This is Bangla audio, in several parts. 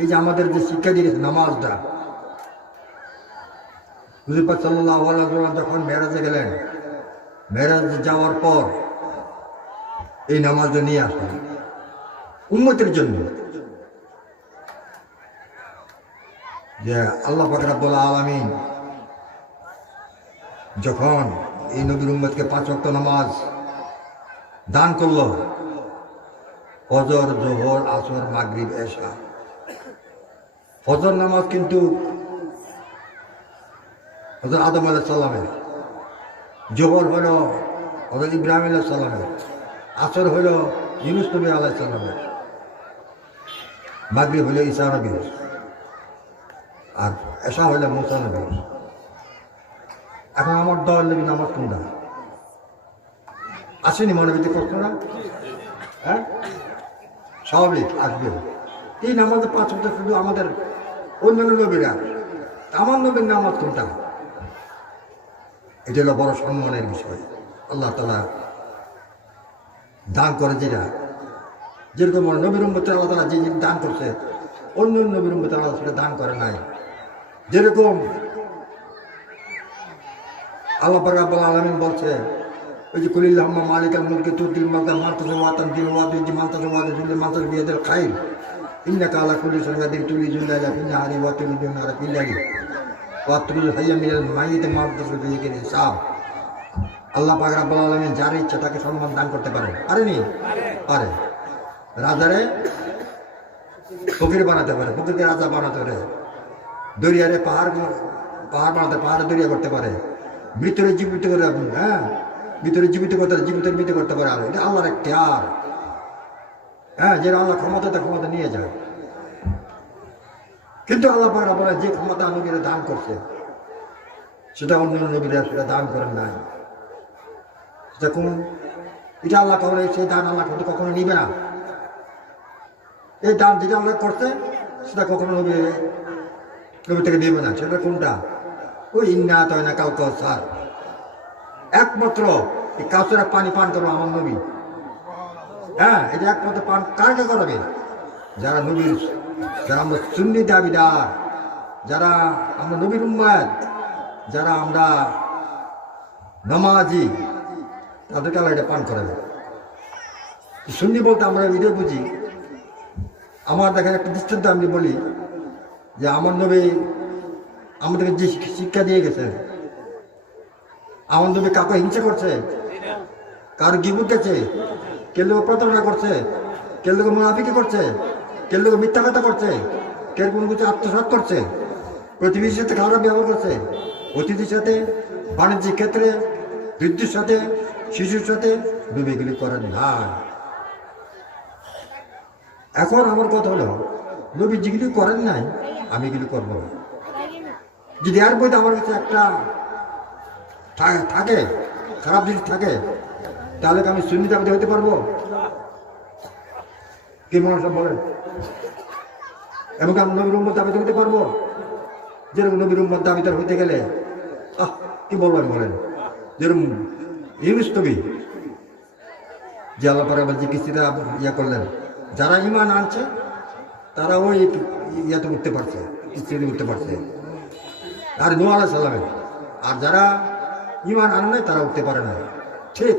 এই যে আমাদের যে শিক্ষা দিয়েছে নামাজটা হুজুরপাত সাল্লাহ যখন মেরাজে গেলেন মেরাজে যাওয়ার পর এই নামাজটা নিয়ে আসলেন উন্নতির জন্য। যে আল্লাহ ফাকরাবুল আলমিন যখন এই নবীর উম্মতকে পাঁচ অক্ট নামাজ দান করল, ফজর, জোহর, আসর, মাগরিব, এশা ফজর নামাজ কিন্তু হজর আদম আলাহ সাল্লামের জোহর হল হজর ইব্রাহিম আলাহ সাল্লামের আসর হল ইউনুস নবী আলাহ সাল্লামের মাগরিব হল ঈসা নবীর। আর এসা হইলে মুসা নবীর। এখন আমার দল নবী নামাজ কোনটা? আসেনি মনে ভিতরে প্রশ্ন না? হ্যাঁ? স্বাভাবিক, আসবে। এই নামাজের পাঁচ শুধু আমাদের অন্যান্য নবীরা, আমার নবীর নামাজ কোনটা? এটা হলো বড় সম্মানের বিষয়। আল্লাহ তালা দান করে যেটা, যেরকম নবীর উম্মতে আল্লাহ তালা যে দান করছে, অন্য নবীর উম্মতে আল্লাহ সেটা দান করে নাই। যেরকম আল্লাহ পাকাবুল আলমিন বলছে, ওই যে কুলিল্লাহ মালিকাল মুলকে তুদিল মালকা মান্তাস ওয়াতান দিল ওয়াদি, যে মান্তাস ওয়াদি মান্তাস বিয়াদের খাইল হারা পিল্লাগি ওয়া তুলি হাইয়া মিনাল মাইতে মান্তাস বিয়াকে সাব আল্লাহ পাক রাব্বুল আলামিন যার ইচ্ছা করতে পারে। রাজারে ফকির বানাতে পারে, ফকিরকে রাজা বানাতে পারে। দরিয়ারে পাহাড় পাহাড় বানাতে, পাহাড়ে দরিয়া করতে পারে। মৃতরে জীবিত করে হ্যাঁ? ভিতরে জীবিত করতে, জীবিত মৃত করতে পারে। এটা আল্লাহর একটা আর হ্যাঁ যে আল্লাহ ক্ষমতা তা ক্ষমতা নিয়ে যায় কিন্তু আল্লাহ আপনারা যে ক্ষমতা নবীরা দান করছে, সেটা অন্য নবীরা সেটা দান করেন নাই। সেটা কোন, এটা আল্লাহ কখনো সেই দান আল্লাহ কিন্তু কখনো নিবে না। এই দান যেটা আল্লাহ করছে, সেটা কখনো নবী নবী থেকে নেবে না। সেটা কোনটা? ওই ইন্না তয় না কালকে সার একমাত্র এই কাউসেরা পানি পান করব আমার নবী। হ্যাঁ এটা একমাত্র পান কাকে করাবে? যারা নবীর, যারা আমরা সুন্নি দাবিদার, যারা আমরা নবীর উম্মাদ, যারা আমরা নামাজি, তাদেরকে আল্লাহ এটা পান করাবে। সুন্নি বলতে আমরা এটা বুঝি। আমার দেখেন একটা দৃষ্টান্ত আমি বলি যে আমার নবী আমাদেরকে যে শিক্ষা দিয়ে গেছে আমার নবী কাকে হিংসা করছে, কারও গিবুত গেছে কেউ লোক প্রতারণা করছে কেউ লোক মুনাফিকি করছে কেউ লোক মিথ্যা কথা করছে কেউ কোনো কিছু আত্মসাত করছে, প্রতিবেশীর সাথে খারাপ ব্যবহার করছে, অতিথির সাথে, বাণিজ্যিক ক্ষেত্রে, বৃদ্ধির সাথে, শিশুর সাথে নবীগুলি করেন না এখন আমার কথা হলো নবী যেগুলি করেন নাই, আমি এগুলি করব যদি এর মধ্যে আমার কাছে একটা থাকে, খারাপ জিনিস থাকে তাহলে কি আমি সুন্নি দাবিতে হতে পারব কি মানুষ বলেন? এবং আমি নবীর উম্মত দাবিতে হতে পারব যেরকম নবীর উম্মত দাবিতে হইতে গেলে, আহ, কি বলবেন বলেন? যেরকম ইউনুস নবী, যে আল্লাহ পরে আবার যে কিস্তিটা ইয়া করলেন, যারা ইমান আনছে, তারা ওই ইয়াতে উঠতে পারছে, কিস্তিতে উঠতে পারছে। আর নু আলাহ সাল্লামের আর যারা ইমান আনে তারা উঠতে পারে না ঠিক।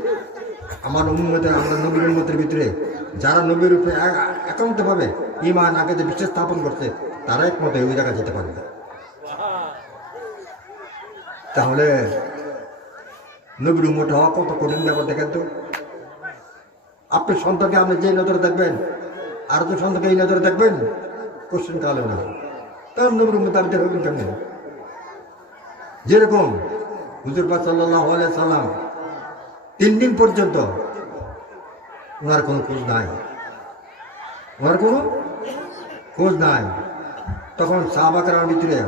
আমার উন্মতের আমরা নবীর উন্মতের ভিতরে যারা নবীর এ- একান্তভাবে ইমান আগে বিশ্বাস স্থাপন করছে, তারা একমতে ওই জায়গায় যেতে পারে না। তাহলে নবীর উন্মত হওয়া কত কঠিন ব্যাপার দেখেন তো। আপনার সন্তানকে আপনি যে নজরে দেখবেন, আর তো সন্তানকে এই নজরে দেখবেন কোশ্চেন কালে না। তার নবীর উন্মত আপনি হবেন কেমন? যেরকম হুজুর পাক সাল্লাহ সাল্লাম তিন দিন পর্যন্ত ওনার কোনো খোঁজ নাই। ওনার কোনো খোঁজ নাই। তখন সাহাবাকার ভিতরে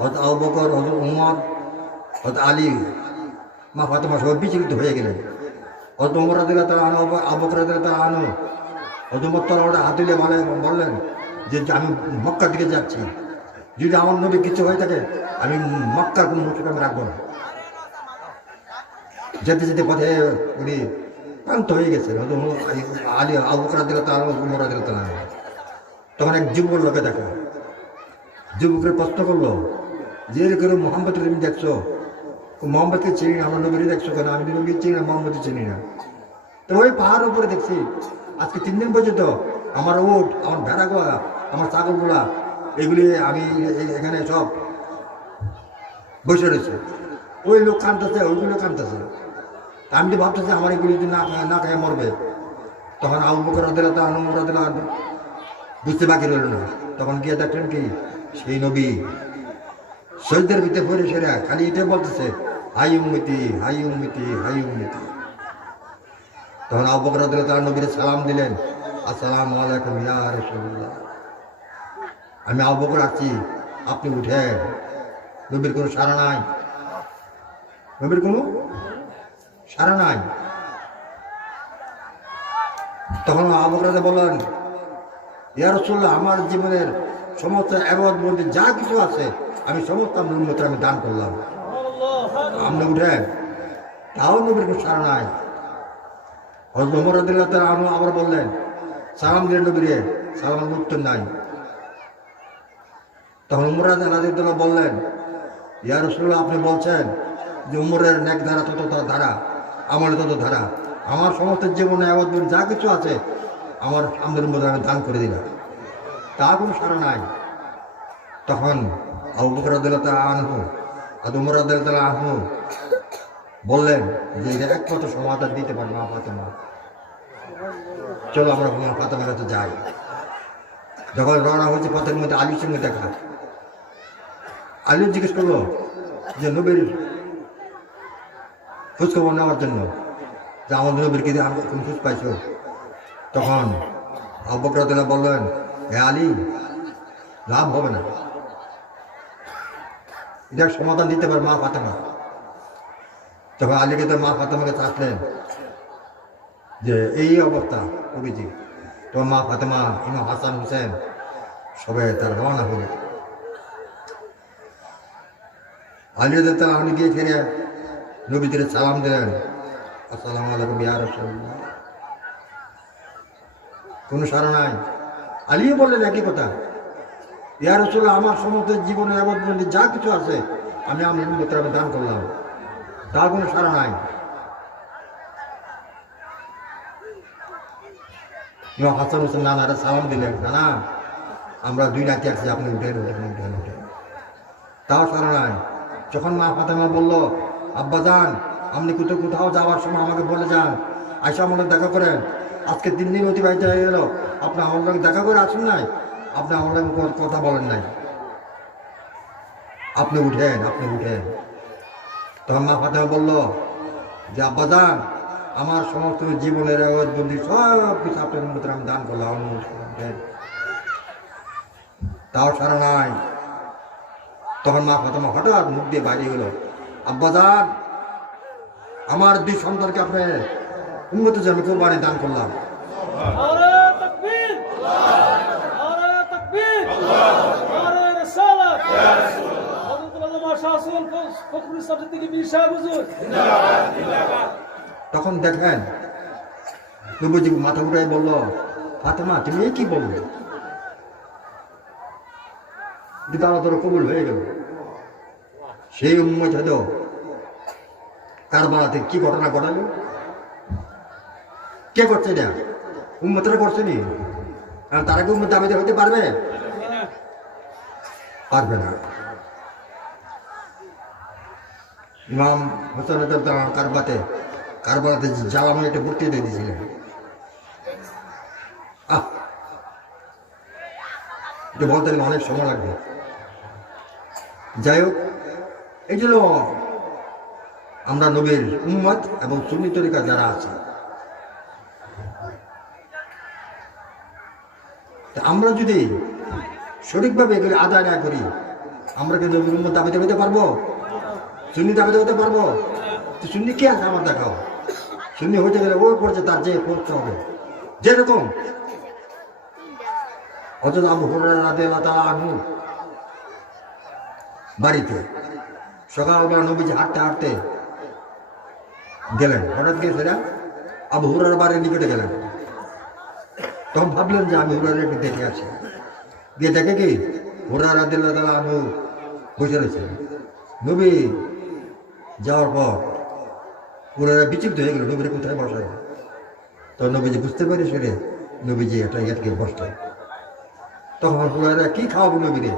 হত আবু বকর হত উমর হত আলী মা ফাতেমা সব বিচলিত হয়ে গেলেন। হত উমর রাদিল্লাহ তারা আনো আবু বকর রাদিল্লাহ তারা আনো হত উমর তারা ওটা হাত দিলে বলে বললেন যে আমি মক্কার দিকে যাচ্ছি। যদি আমার নবী কিছু হয়ে থাকে, আমি মক্কার কোনো মুসলিম রাখব না। যেতে যেতে পথে উনি ক্লান্ত হয়ে গেছেন। হয়তো আলী আবু বকর রাদিল্লাহ তারা উমর রাদিল্লাহ তারা তখন এক যুবক লোকে দেখো। যুবকের প্রশ্ন করল, যে এরকম মোহাম্মদ তুমি দেখছ? মোহাম্মদকে চিনি না আমার নবীরে দেখছ কেন? আমি তো নবী চিনি না মোহাম্মদ চিনি না। তো ওই পাহাড়ের উপরে দেখছি, আজকে তিন দিন পর্যন্ত আমার উট আমার ভেড়াগুলা, আমার ছাগলগুলা, এগুলি আমি এখানে সব বসে রয়েছে। ওই লোক কানতেছে ওইগুলো কানতেছে আমি তো ভাবতেছি আমার এগুলি যদি না না খায় মরবে। তখন আবু বকর দিলে তো বুঝতে বাকি রইল না। তখন গিয়ে দেখলেন কি? সেই নবী শহীদের ভিতরে পড়ে সেরা। খালি এটা বলতেছে, হাই উম্মিতি হাই উম্মিতি হাই উম্মিতি। তখন আবু বকর দিলে তার নবীর সালাম দিলেন, আসসালাম আলাইকুম ইয়া আমি আবু বকর আছি, আপনি উঠেন। নবীর কোনো সারা নাই। নবীর কোনো সারা নাই। তখন আবকরাতে বললেন ইয়া রাসূলুল্লাহ আমার জীবনের সমস্ত এবাদ মধ্যে যা কিছু আছে আমি সমস্ত আপনার আমি দান করলাম। আপনি উঠেন। তাও নবীর কোনো সারা নাই। রাদিয়াল্লাহু তাআলা আনহু আবার বললেন সালাম দিলেন নবীরে সালামের উত্তর নাই। তখন উমর রাদিয়াল্লাহু বললেন ইয়া রাসূলুল্লাহ আপনি বলছেন যে উমরের নেক ধারা তত তত ধারা আমার তত ধারা। আমার সমস্ত জীবনে আবাদ যা কিছু আছে, আমার আমাদের মধ্যে আমি দান করে দিলাম। তা কোনো সারা নাই। তখন বললেন যে একমাত্র সমাধান দিতে পারব মা ফাতেমা। চলো আমরা মা ফাতেমার কাছে যাই। যখন রওনা হয়েছে পথের মধ্যে আলীর সঙ্গে দেখা। আলী জিজ্ঞেস করল যে, নবীর খোঁজখবর নেওয়ার জন্য যে আমাদের নবীর আমরা কোন খোঁজ পাইছো। তখন অবক্রতলা বললেন হে আলী, লাভ হবে না। এটার সমাধান দিতে পারে মা ফাতেমা। তখন আলীকে তো মা ফাতেমাকে চাচ্লেন যে, এই অবস্থা কবিজি তো মা ফাতেমা, ইমাম হাসান হোসেন সবাই তার রওনা হলো। আলী তালা আপনি গিয়ে ফিরে নবীদের সালাম দিলেন আসসালামু আলাইকুম, ইয়া রাসূলুল্লাহ। কোনো সারা নাই। আলিও বললেন একই কথা। ইয়া রাসূলুল্লাহ, আমার সমস্ত জীবনে এমন যা কিছু আছে, আমি আমার উন্মতের আমি দান করলাম। তার কোনো সারা নাই। হাসান হোসেন নানারা সালাম দিলেন, নানা, আমরা দুই নাতি আছি আপনি উঠেন উঠেন উঠেন উঠেন। তাও সারা নাই। যখন মা ফাতেমা বলল আব্বা যান, আপনি কোথাও কোথাও যাওয়ার সময় আমাকে বলে যান। আইসা আমার দেখা করেন। আজকে তিন দিন অতিবাহিত হয়ে গেল। আপনি আমার লগে দেখা করে আসুন নাই। আপনি আমার লগে কোনো কথা বলেন নাই। আপনি উঠেন আপনি উঠেন। তখন মা ফাতেমা বলল, যে আব্বা যান, আমার সমস্ত জীবনের বন্দি সব কিছু আপনার মতো আমি দান করলাম তাও সারা নাই। তখন মা ফাতেমা হঠাৎ মুখ দিয়ে বাইরে গেল আব্বাজান, আমার দুই সন্তানকে আপনি উন্নত জমি কোরবানি দান করলাম। তখন দেখেন নবজি মাথা উঠাই বলল, ফাতেমা, তুমি কি বললে? কিন্তু তোর কবুল হয়ে গেল। সেই উম্মত হয়তো কারবালাতে কি ঘটনা ঘটালো? কে করছে এটা? উম্মতরা করছে নি? আর তারা কি উম্মত দাবিতে হতে পারবে? পারবে না। ইমাম হোসেন কারবাতে, কারবালাতে জ্বালাময় একটা ভর্তি দিয়ে দিয়েছিলেন। আহ! বলতে অনেক সময় লাগবে। যাই হোক এই জন্য আমরা নবীর উম্মত এবং সুন্নি তরিকা যারা আছে। আমরা যদি সঠিকভাবে এগুলি আদায় না করি, আমরা কি নবীর উম্মত দাবিতে পেতে পারব? সুন্নি দাবিতে হতে পারব? তো সুন্নি কে আছে আমার দেখাও। সুন্নি হতে গেলে ওই পড়ছে তার যে করতে হবে। যেরকম হজরত আবু রাদিয়াল্লাহু তাআলা বাড়িতে সকালবেলা নবীজি হাঁটতে হাঁটতে গেলেন। হঠাৎ গিয়ে সেটা আবু হুরার বাড়ির নিকটে গেলেন। তখন ভাবলেন যে আমি হুরার একটু দেখে আছি গিয়ে দেখে কি? হুরারা দিল্লা তালা আনু বসে রয়েছে। নবী যাওয়ার পর হুরারা বিচিপ্ত হয়ে গেল। নবীর কোথায় বসায় তো নবীজি বুঝতে পারি সেরে নবীজি একটা ইয়াতকে বসলেন। তখন হুরারা কি খাওয়াবো নবীরে?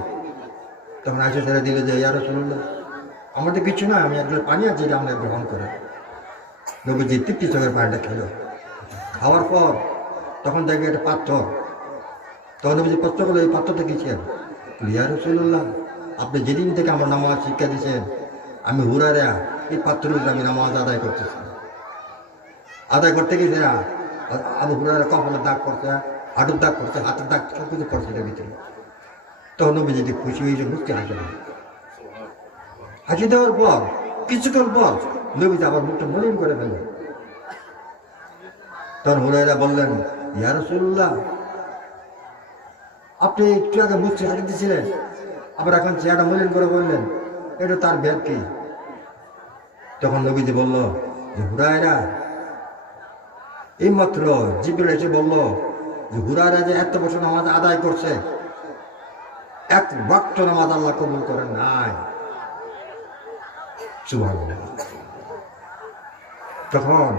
তখন আসে ছেড়ে দিলে যে ইয়ার শুনলো আমাদের কিছু না, আমি একজন পানি আছে যেটা আমরা গ্রহণ করে। নবীজি তৃপ্তি চোখের পানিটা খেলো। খাওয়ার পর তখন দেখবে একটা পাত্র তখন নবীজি প্রশ্ন করল এই পাথরটা কি ছিল? ইয়া রসুল্লাহ আপনি যেদিন থেকে আমার নামাজ শিক্ষা দিয়েছেন, আমি হুরারা এই উপরে আমি নামাজ আদায় করতেছি। আদায় করতে গেছে আবু হুরারা কপালের দাগ করছে হাঁটুর দাগ করছে হাতের দাগ সব কিছু করছে এটার ভিতরে। তখন নবী যদি খুশি হয়েছে মুক্তি হাসে হাসি দেওয়ার পর, কিছুক্ষণ পর নবীজি আবার মুখটা মলিন করে ফেলে তখন হুরাইরা বললেন, ইয়া রসুল্লাহ আপনি একটু আগে মুখে হাতে দিয়েছিলেন। আবার এখন চেহারা মলিন করে বললেন, এটা তার ব্যাগ কি? তখন নবীজি বলল, যে হুরায়রা, এইমাত্র জিবির এসে বলল যে হুরায়রা যে এত বছর নামাজ আদায় করছে, এক ওয়াক্ত নামাজ আল্লাহ কবুল করেন নাই। সুবহানাল্লাহ। তখন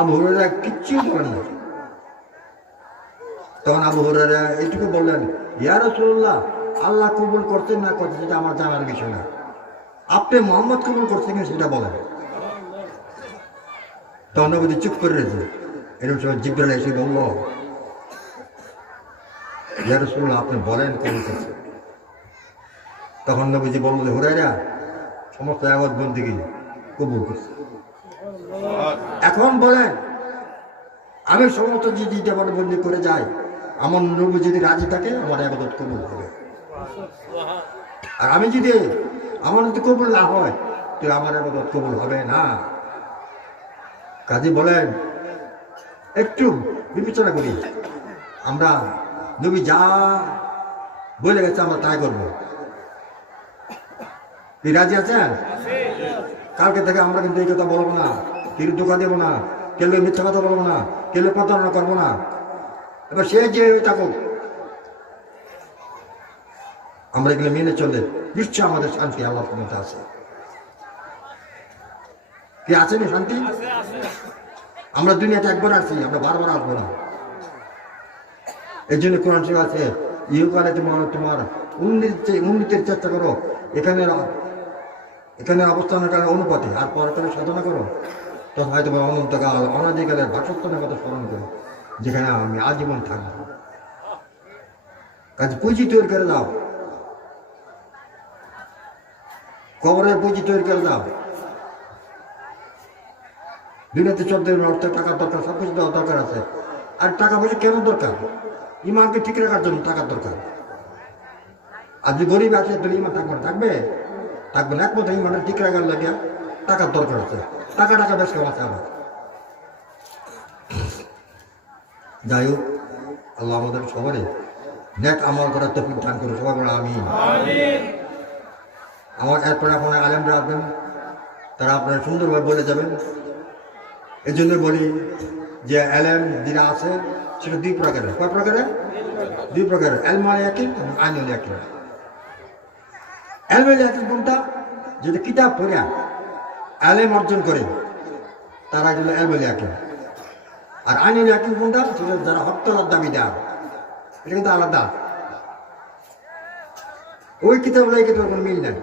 আবু কিচ্ছু বলেন না। তখন আবু এইটুকু বললেন, ইয়া রাসূলুল্লাহ, আল্লাহ কবুল করতেন না করতেন সেটা আমার জানার বিষয় না। আপনি মোহাম্মদ কবুল করছেন কিনা সেটা বলেন। তখন নবী চুপ করে রয়েছে। এরকম সময় জিব্রাইল এসে বলল, ইয়া রাসূলুল্লাহ, আপনি বলেন কবুল করছেন? তখন নবীজি বলল যে হুরায়রা সমস্ত আবাদ বন্দিগি কবুল করছে। এখন বলেন, আমি সমস্ত যে দিতে আমার বন্দি করে যাই, আমার নবী যদি রাজি থাকে, আমার আবাদত কবুল হবে। আর আমি যদি, আমার যদি কবুল না হয়, তো আমার আবাদত কবুল হবে না। কাজী বলেন, একটু বিবেচনা করি। আমরা নবী যা বলে গেছে, আমরা তাই করব। কি, রাজি আছেন? কালকে থেকে আমরা কিন্তু এই কথা বলব না। কেউ ধোকা দেবো না। কেউ মিথ্যা কথা বলব না। কেউ প্রতারণা করব না। এবার সে যে থাকুক, আমরা এগুলো মেনে চলে নিশ্চয় আমাদের শান্তি আল্লাহ মধ্যে আছে। কি আছে না শান্তি? আমরা দুনিয়াতে একবার আসছি আমরা বারবার আসব না। এই জন্য কোরআন শিব আছে ইহকালে তোমার তোমার উন্নতি উন্নতির চেষ্টা করো। এখানে এখানে অবস্থানের কারণে অনুপাতে, আর পরকালে সাধনা করো। তখন হয়তো বা অনন্তকাল অনাদিকালের বাসস্থানের কথা স্মরণ করো, যেখানে আমি আজীবন থাকব। কাজে পুঁজি তৈরি করে দাও। কবরের পুঁজি তৈরি করে দাও। দুনিয়াতে চলতে অর্থ টাকার দরকার সব কিছু দেওয়া দরকার আছে। আর টাকা পয়সা কেন দরকার? ইমানকে ঠিক রাখার জন্য টাকার দরকার। আর যদি গরিব আছে তাহলে ইমান থাকবে থাকবে? থাকবে না। একমাত্র ইমানটা ঠিক রাখার লাগে টাকার দরকার আছে। টাকা টাকা বেশ আছে আবার। যাই হোক আল্লাহ আমাদের সবারই নেক আমল করার তো দান করে সবাই বলে আমি আমার এরপরে আপনার আলেমরা আসবেন। তারা আপনারা সুন্দরভাবে বলে যাবেন। এই জন্য বলি যে এলএম যেটা আছে সেটা দুই প্রকারের। কয় প্রকারের? দুই প্রকারের। এলমাল একই আইনুল একই এলমেল একই কোনটা? যেটা কিতাব পড়া, আলেম অর্জন করে, তারা গেল এলমেল একই আর আইনুল একই কোনটা? সেটা যারা হত্যার দাবি দেয়, এটা কিন্তু আলাদা। ওই কিতাব এই কিতাব কোনো মিল নাই।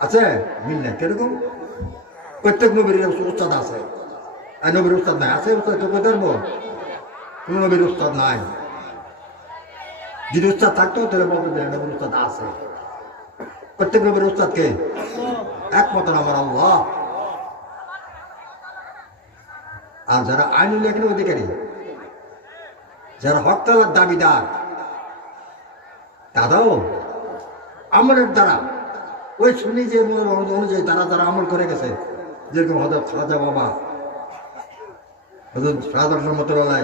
আছে? মিল নাই। কীরকম? প্রত্যেক নবীর উস্তাদ আছে। আর নবীর উস্তাদ নাই। আছে? উস্তাদ তো কোথায় কোন নবীর উস্তাদ নাই। যদি উস্তাদ থাকতো, তাহলে বলতো যে, নবীর উস্তাদ আছে। প্রত্যেক নবীর উস্তাদ কে? একমাত্র আমার আল্লাহ। আর যারা আইনুল লেখেন অধিকারী, যারা হকালার দাবিদার দাদাও আমলের দ্বারা। ওই শুনি যে অনুযায়ী তারা তারা আমল করে গেছে, যেরকম হজরত খাজা বাবা হজরত সাদর রহমতুল্লাহ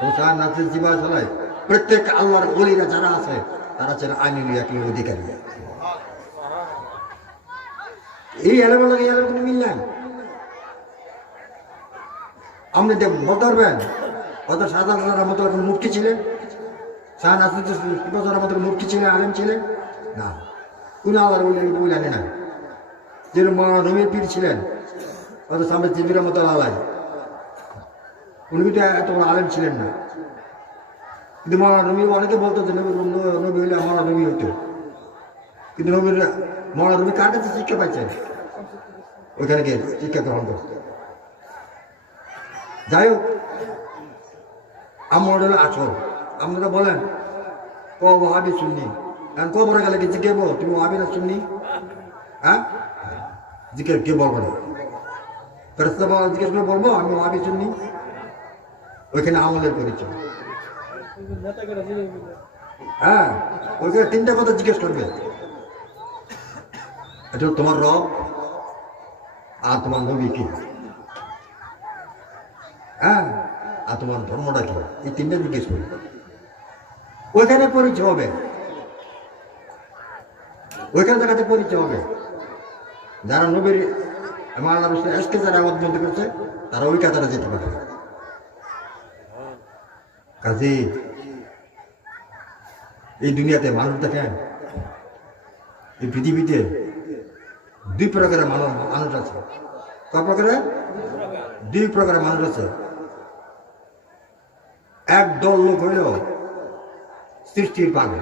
হোসান নাসির জিবা সালাই প্রত্যেক আল্লাহর অলিরা যারা আছে, তারা ছিল আইনুল একই অধিকারী। এই এলাকার এই এলাকার কোনো মিল নাই। আপনি দেখ বলতে পারবেন হয়তো সাধারণ রহমতুল্লাহ মুক্তি ছিলেন? মুক্তি ছিলেন, আলেম ছিলেন? না। কোনো আল্লাহর না। যেরকম মৌলানা রমির পীর ছিলেন অত সামনে জিবির মতো আলাই উনি এত আলেম ছিলেন না। কিন্তু মৌলানা রমি অনেকে বলতো যে নবী নবী হইলে মৌলানা রমি হইতো কিন্তু নবীর মৌলানা রমি কার কাছে শিক্ষা পাইছেন ওইখানে গিয়ে শিক্ষা গ্রহণ করতে যাই হোক, আমার হলো আচর আপনারা বলেন, ক ওহাবি শুননি এখন কবরে গেলে কি জিজ্ঞেব তুমি ওহাবি না শুননি হ্যাঁ? জিজ্ঞেস কে বলব না? ফেরস্তা জিজ্ঞেস করে বলব, আমি ওহাবি শুননি ওইখানে আমলের পরিচয়। হয়ে, ওইখানে তিনটা কথা জিজ্ঞেস করবে। এটা তোমার রব আর তোমার নবী কি? হ্যাঁ আর তোমার ধর্মটা কি? এই তিনটা জিজ্ঞেস করবে। ওইখানে পরিচয় হবে। ওইখানে দেখাতে পরিচয় হবে। যারা নবীর আমার আল্লাহ রসুল এসকে যারা মধ্যে করছে, তারা ওই কাতারে যেতে পারে কাজে এই দুনিয়াতে মানুষ দেখেন এই পৃথিবীতে দুই প্রকারের মানুষ মানুষ আছে। ক প্রকারের? দুই প্রকারের মানুষ আছে। এক দল লোক হইল সৃষ্টির পাগল।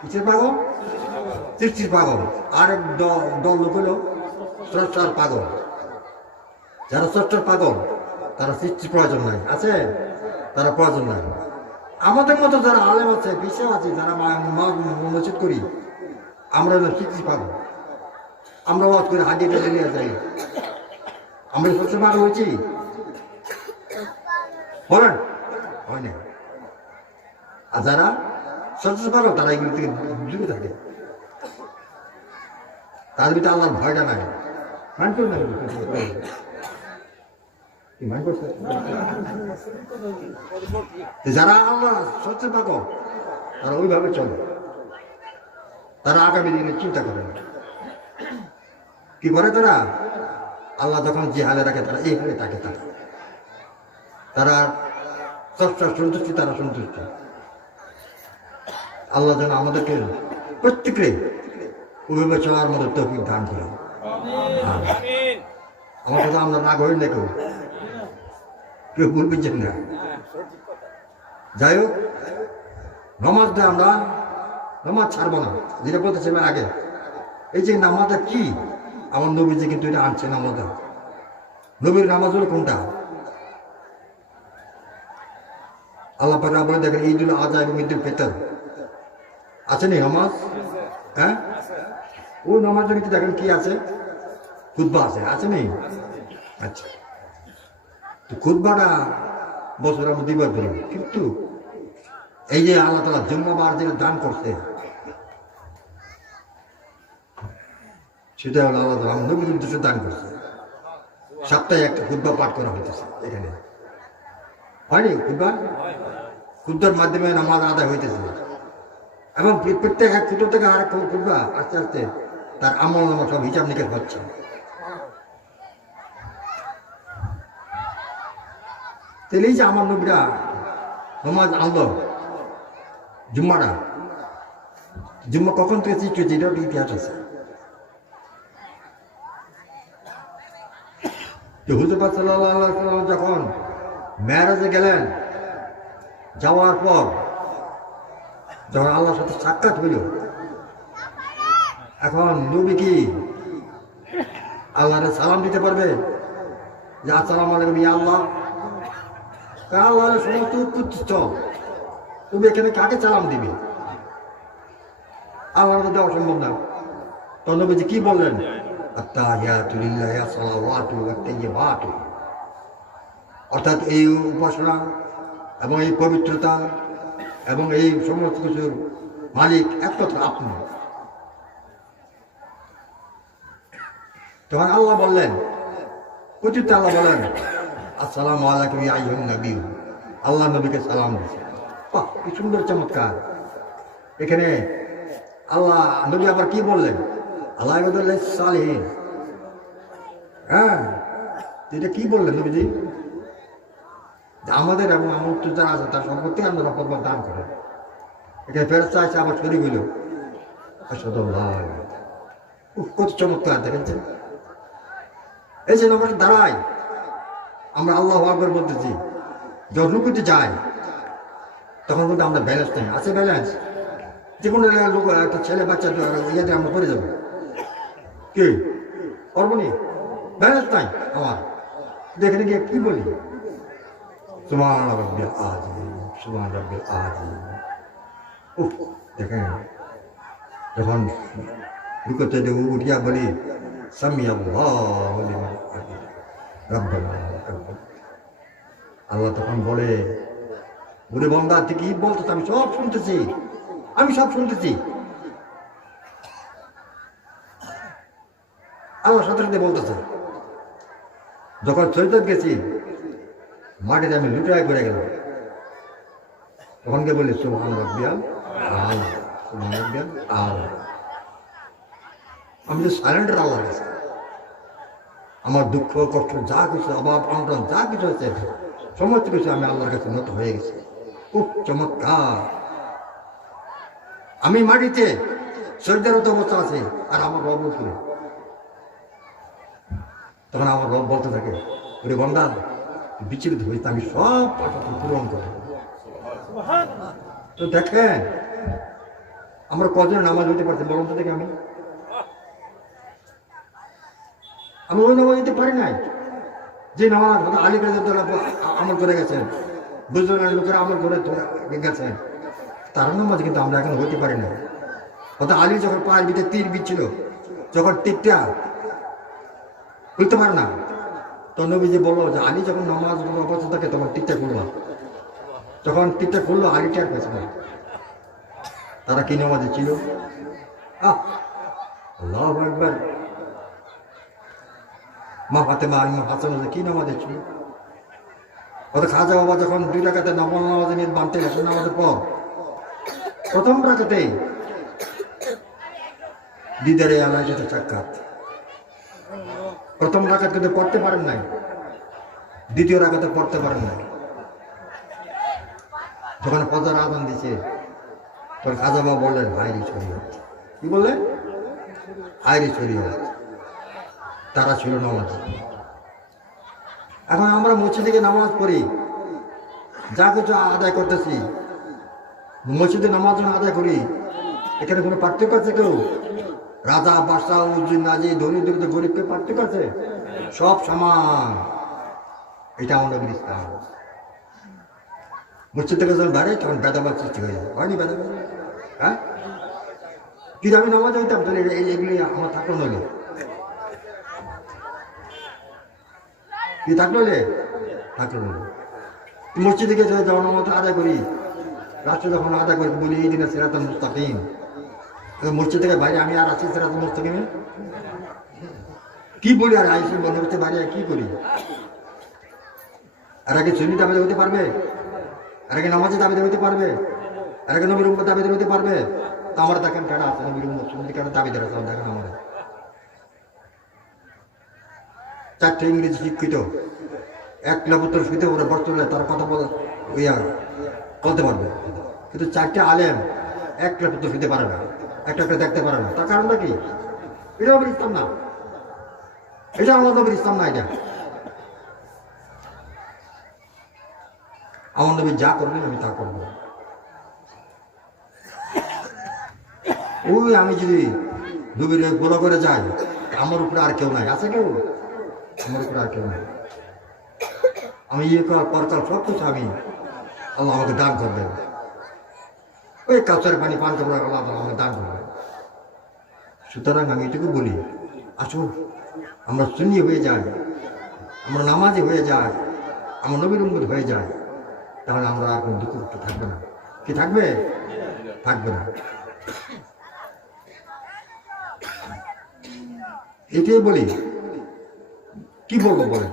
কিসের পাগল? সৃষ্টির পাগল। দল দল লোক হইল স্রষ্টার পাগল। যারা স্রষ্টার পাগল, তারা সৃষ্টির প্রয়োজন নাই। আছে? তারা প্রয়োজন নাই। আমাদের মতো যারা আলেম আছে বিশ্ব আছে, যারা মসজিদ করি, আমরা সৃষ্টি পাগল আমরা ওয়াজ করে হাজিয়ে টেনে নিয়ে যাই। আমরা পাগল হয়েছি? বলেন। হয় না আর যারা সচেতন পাগল তারা এগুলো থেকে দূরে থাকে। তাদের ভিতরে আল্লাহর ভয়টা নাই। মান করুন না কি মান করছে যারা আল্লাহ সচেতন পাগল তারা ওইভাবে চলে। তারা আগামী দিনে চিন্তা করে না। কি করে তারা? আল্লাহ যখন যে হালে রাখে তারা এই হালে তাকে তারা তারা স্রষ্টার সন্তুষ্টি তারা সন্তুষ্ট। আল্লাহ যেন আমাদেরকে প্রত্যেকে ওইভাবে চলার মতো তৌফিক দান করে আমার কথা আমরা না করি না কেউ। কেউ বলবেন না যাই হোক নমাজটা আমরা নামাজ ছাড়বো না যেটা বলতেছিলাম আগে। এই যে নামাজটা কি? আমার নবী যে কিন্তু এটা আনছে নামাজটা। নবীর নামাজ হলো কোনটা? আল্লাহ পাকে বলে দেখেন, ঈদুল আজহা এবং ঈদুল ফিতর। আছে নি নামাজ? হ্যাঁ? ও নামাজের ভিতরে দেখেন কি আছে? খুদ্া আছে আছে নি? আচ্ছা। খুদ্বাটা বছর আমরা দিবার করি। কিন্তু এই যে আল্লাহ তালা জন্মবার যেটা দান করছে, সেটা হলো আল্লাহ তালা নবীর উদ্দেশ্যে দান করছে। সপ্তাহে একটা খুদ্া পাঠ করা হইতেছে এখানে। হয়নি খুদ্া খুদ্ার মাধ্যমে নামাজ আদায় হইতেছে। এবং প্রত্যেক এক খুদ্া থেকে আর খুদ্া আস্তে আস্তে তার আমল নামা সব হিসাব নিকেশ হচ্ছে। তাহলে যে আমার নবীরা নমাজ আনলো। জুম্মাটা। জুম্মা কখন থেকে এটাও একটা ইতিহাস আছে? যখন ম্যারেজে গেলেন, যাওয়ার পর যখন আল্লাহর সাথে সাক্ষাৎ হইল, এখন নবী কি আল্লাহরে সালাম দিতে পারবে? যে, আসসালাম আলাইকুম ইয়া আল্লাহ। আল্লাহর সমস্ত উৎকৃষ্ট তুমি এখানে কাকে সালাম দিবে? আল্লাহর মধ্যে অসম্ভব না। তো কি বললেন? অর্থাৎ এই উপাসনা এবং এই পবিত্রতা এবং এই সমস্ত কিছুর মালিক একমাত্র আপনি। তখন আল্লাহ বললেন প্রত্যুত্তর আল্লাহ বলেন আসসালামু আলাইকুম আইয়ুহান নবী। আল্লাহ নবীকে সালাম দিয়েছে বাহ, কি সুন্দর, চমৎকার। এখানে আল্লাহ নবী আবার কি বললেন? আল্লাহ সালেহীন। হ্যাঁ এটা কি বললেন নবীজি? আমাদের এবং আমার যারা আছে, তার সম্পত্তি আমরা রকম দান করেন এখানে ফেরত চাইছে আমার শরীর হইল। কত চমৎকার, দেখেছেন? এই যে নামাজ দাঁড়াই আমরা আল্লাহ আকবর বলতেছি, যখন রুকুতে যাই, তখন কিন্তু আমরা ব্যালেন্স নেই। আছে ব্যালেন্স যে কোনো লোক, একটা ছেলে, বাচ্চা ইয়েতে আমরা পড়ে যাব। কি? পারব নি? ব্যালেন্স নাই আমার। দেখে গিয়ে কি বলি? সুমান রব্বিল আজিম সুমান রব্বিল আজিম উফ, দেখেন, যখন দেবো উঠিয়া বলি সামি আল্লাহ লিমান হামিদ। রব্বানা। হামদ। আল্লাহ তখন বলে বুড়ি বন্দা, তুই কি বলতো আমি সব শুনতেছি। আমি সব শুনতেছি। আল্লাহ সাথে সাথে বলতেছে, যখন চৈতত গেছি, মাটিতে আমি লুটাই করে গেলাম। তখন কে বলি সুহান রব্বিয়াল আল সুহান রব্বিয়াল আল আমি যে সাইলেন্টার আল্লাহ কাছে। আমার দুঃখ, কষ্ট, যা কিছু অভাব অনটন যা কিছু হয়েছে, সমস্ত কিছু আমি আল্লাহর কাছে নত হয়ে গেছি। খুব চমৎকার। আমি মাটিতে সর্দারত অবস্থা আছে, আর আমার রব উপরে তখন আমার রব বলতে থাকে, ওরে বন্দা তুই বিচলিত হয়েছে আমি সব তোর পূরণ সুবহানাল্লাহ তো দেখেন, আমরা কজন নামাজ হইতে পারছি বলুন তো দেখি আমি। আমি ওই নামাজ দিতে পারি নাই। যে নামাজ আলী করে আমল করে গেছেন। বুজুর্গের লোকেরা আমল করে গেছেন। তার নামাজ কিন্তু আমরা এখন হইতে পারি না হয়তো আলী যখন পায়ের ভিতরে তীর বিচ্ছিল, যখন তীরটা খুলতে পারে না, তো নবীজি বলল যে আলী যখন নামাজ অবস্থা থাকে তখন তীরটা খুললো যখন তীরটা খুললো আলীটার পেছনে। তারা কি নামাজে ছিল? আহ, আল্লাহ একবার মা ফাতেমা আর মা কি নামাজে ছিল কত খাজা বাবা যখন দুই টাকাতে নবম নামাজে নিয়ে বানতে গেছেন নামাজের পর? প্রথম রাখাতেই দিদারে আলাই যেতে চাক্কাত প্রথম রাখাত কিন্তু পড়তে পারেন নাই। দ্বিতীয় রাখাতে পড়তে পারেন নাই। যখন ফজর আদান দিছে, তখন খাজা বাবা বললেন হাইরি শরীয়ত। কি বললেন? হাইরি শরীয়ত। তারা ছিল নামাজ। এখন আমরা মসজিদে নামাজ পড়ি। যা কিছু আদায় করতেছি, মসজিদে নামাজ আদায় করি, এখানে কোনো পার্থক্য আছে কেউ? রাজা, বাদশাহ উজ্জিন নাজি ধনী দরিদ্র গরিবকে পার্থক্য আছে? সব সমান। এটা আমাদের ইসলাম মসজিদ থেকে যখন বাড়ে তখন বেদাবাদ সৃষ্টি হয়ে যায়। হয়নি বেদাবাদ হ্যাঁ? যদি আমি নামাজ হইতাম, তাহলে এগুলি আমার থাকল নইলে কি থাকল রে? থাকল নইলে মসজিদে গিয়ে যখন নামাজ আদায় করি রাষ্ট্র যখন আদায় করি বলি, এই দিনে সেরাতান মুস্তাকিম। মসজিদ থেকে বাইরে আমি আর আছি সেরাতান মুস্তাকিমে? কি বলি আর আইসি বন্ধ করতে বাইরে, কি করি? আর আগে সুন্নি দাবি হতে পারবে? আর আগে নামাজে দাবি হতে পারবে? আর আগে নবীর দাবি হতে পারবে? তো আমার দেখেন কেন আছে নবীর সুন্নি কেন দাবি দেওয়া আছে দেখেন আমার। চারটে ইংরেজি শিক্ষিত, এক কিলোমিটার শুইতে ওরা বর্তমানে তার কথা বল, ইয়া, বলতে পারবে। কিন্তু চারটে আলেম এক কিলোমিটার শুইতে পারে না, একটা একটা দেখতে পারে না। তার কারণটা কি? এটা আমার ইসলাম না। এটা আমার নবীর ইসলাম না এটা। আমার নবী যা করবেন, আমি তা করব। ওই আমি যদি নবীর গোলা করে যাই, আমার উপরে আর কেউ নাই। আছে কেউ? আমি ইয়ে করার পরকাল সব কিছু আমি আল্লাহ আমাকে দান করবেন ওই কাউচারের পানি পান করব, আল্লাহ আমাকে দান করবেন সুতরাং আমি এটুকু বলি, আসুন, আমরা সুন্নি হয়ে যাই, আমরা নামাজে হয়ে যাই, আমার নবীর উম্মত হয়ে যায় তাহলে আমরা আর কোনো দুঃখ থাকবে না। কি থাকবে? থাকবে না। এটাই বলি কি বলব বলে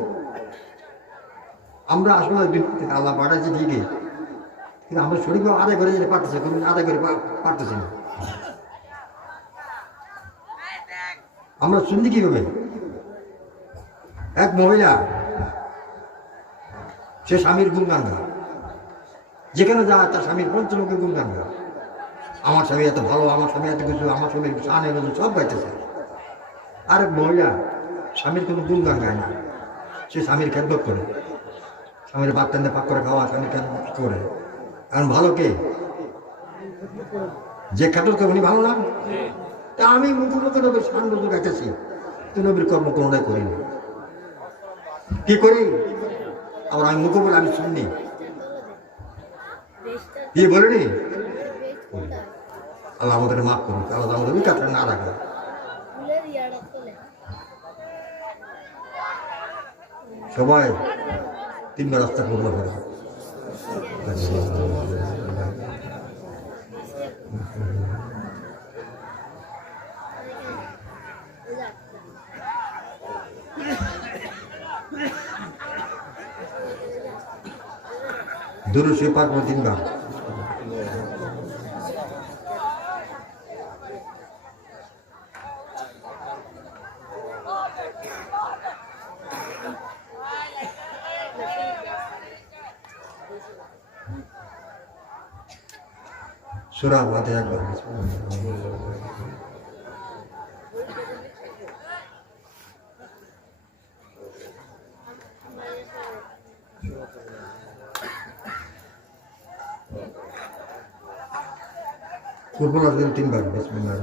আমরা আসলে আল্লাহ পাঠাচ্ছি ঠিকই কিন্তু আমরা শরীর আদায় করে যেতে পারতেছি কিন্তু আদায় করে পারতেছি না। আমরা শুনছি কীভাবে? এক মহিলা, সে স্বামীর গুণগান যেখানে যায়, তার স্বামীর পঞ্চলোকের গুণগান গায়। আমার স্বামী এত ভালো, আমার স্বামী এত কিছু, আমার স্বামী সানে সব গাইতেছে। আরেক মহিলা স্বামীর কোনো গুণগান গায় না। সে স্বামীর খেদমত করে। স্বামীর ভাত টান্দে পাক করে খাওয়া স্বামীর খেদমত করে? কারণ ভালো কে? যে খেদমত করে উনি ভালো না? তা আমি মুখে নবীর সান্দ্র গাইতেছি তো নবীর কর্ম কোনোটাই করিনি। কি করি? আবার আমি মুখে বলে আমি শুনি কি বলিনি? আল্লাহ আমাদের মাফ করুন আল্লাহ আমাদের না রাখে সবাই তিনবার রাস্তা পূর্ণ করে দুরু সে পাক তিনবার সুরা বাদে একবার ফুটবল আসলে তিনবার বিসমিল্লাহ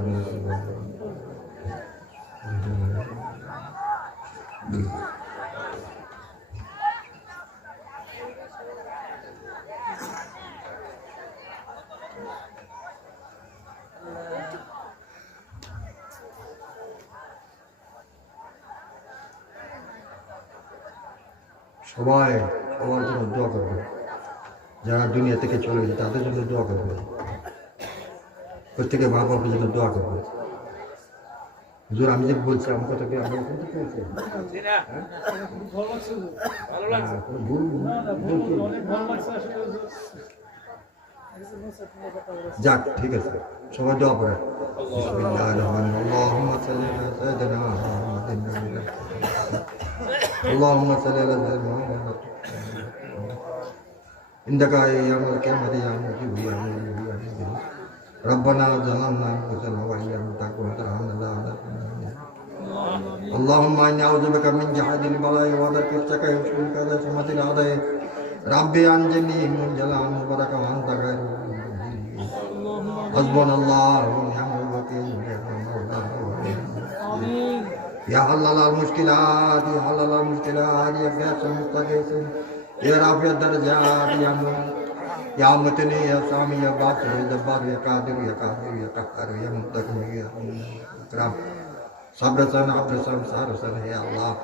সবাই আমার জন্য দোয়া করবে। যারা দুনিয়া থেকে চলে গেছে তাদের জন্য দোয়া করবে। প্রত্যেকে মা বাবার জন্য দোয়া করবে। হুজুর আমি যে বলছি আমার কথা কি আপনার কথা দিকে ভুল ভালো লাগছে। কোনো ভুল যাক ঠিক আছে সবাই দোয়া করে বিসমিল্লাহির রহমানির রহিম। আল্লাহুম্মা সাল্লি আলা সাইয়্যিদিনা মুহাম্মাদিন নাবিয়্যিল اللهم صل على سيدنا محمد عندك يوم القيامة يا مجيب يا مجيب يا مجيب ربنا ظلمنا انفسنا وان لم تكن ترحمنا لا اللهم اني اعوذ بك من جهاد البلاء ودرك الشقاء وشرك هذا سمة الاعداء ربي انجني من جلال مبارك وانت خير حسبنا الله ونعم الوكيل نعم المولى آمين يا حلال المشكلات يا حلال المشكلات يا قياس المستقيم يا رافع الدرجات يا من يا متني يا سامي يا باطل يا جبار يا قادر يا قادر يا قهار يا منتقم يا اكرم صبر سنة عبد سنة سهر سنة يا الله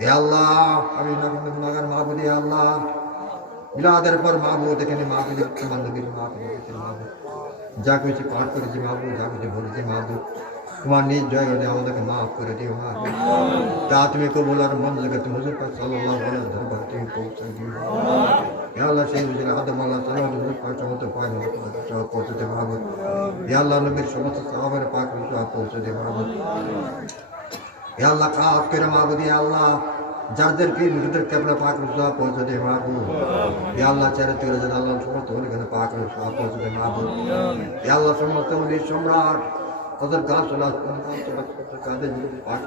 يا الله আমি নবীন মগান মাহবুদ ইয়া বিলাদের পর মাহবুদ এখানে মাহবুদ তোমার নবীর মাহবুদ মাহবুদ যা কিছু পাঠ করেছি মাহবুদ যা কিছু বলেছি মাহবুদ তোমার নিজ জায়গাতে আমাদেরকে মাফ করে দিও, মা। তা তুমি কবুল আর মন জগত হুজুর পাক সাল্লাল্লাহু আলাইহি দরবার তুমি পৌঁছে দিও। ইয়া আল্লাহ, সেই হুজুর আদম আল্লাহ সাল্লাল্লাহু হুজুর পাক সমস্ত না সব পৌঁছে দে মাহবুব ইয়া আল্লাহ, নবীর সমস্ত সাহাবার পাক পৌঁছে দে মাহবুব ইয়া আল্লাহ করে মাহবুব ইয়া আল্লাহ যাদের পীর হুজুরকে আপনার পাক হুজুর পৌঁছে দেয় মাহবুব ইয়া আল্লাহ চারে তেরে জান আল্লাহ সমস্ত ওলিখানে পাক হুজুর পৌঁছে দেয় মাহবুব ইয়া আল্লাহ সমস্ত উনি সম্রাট ওদের গাছ চলা কাদের পাক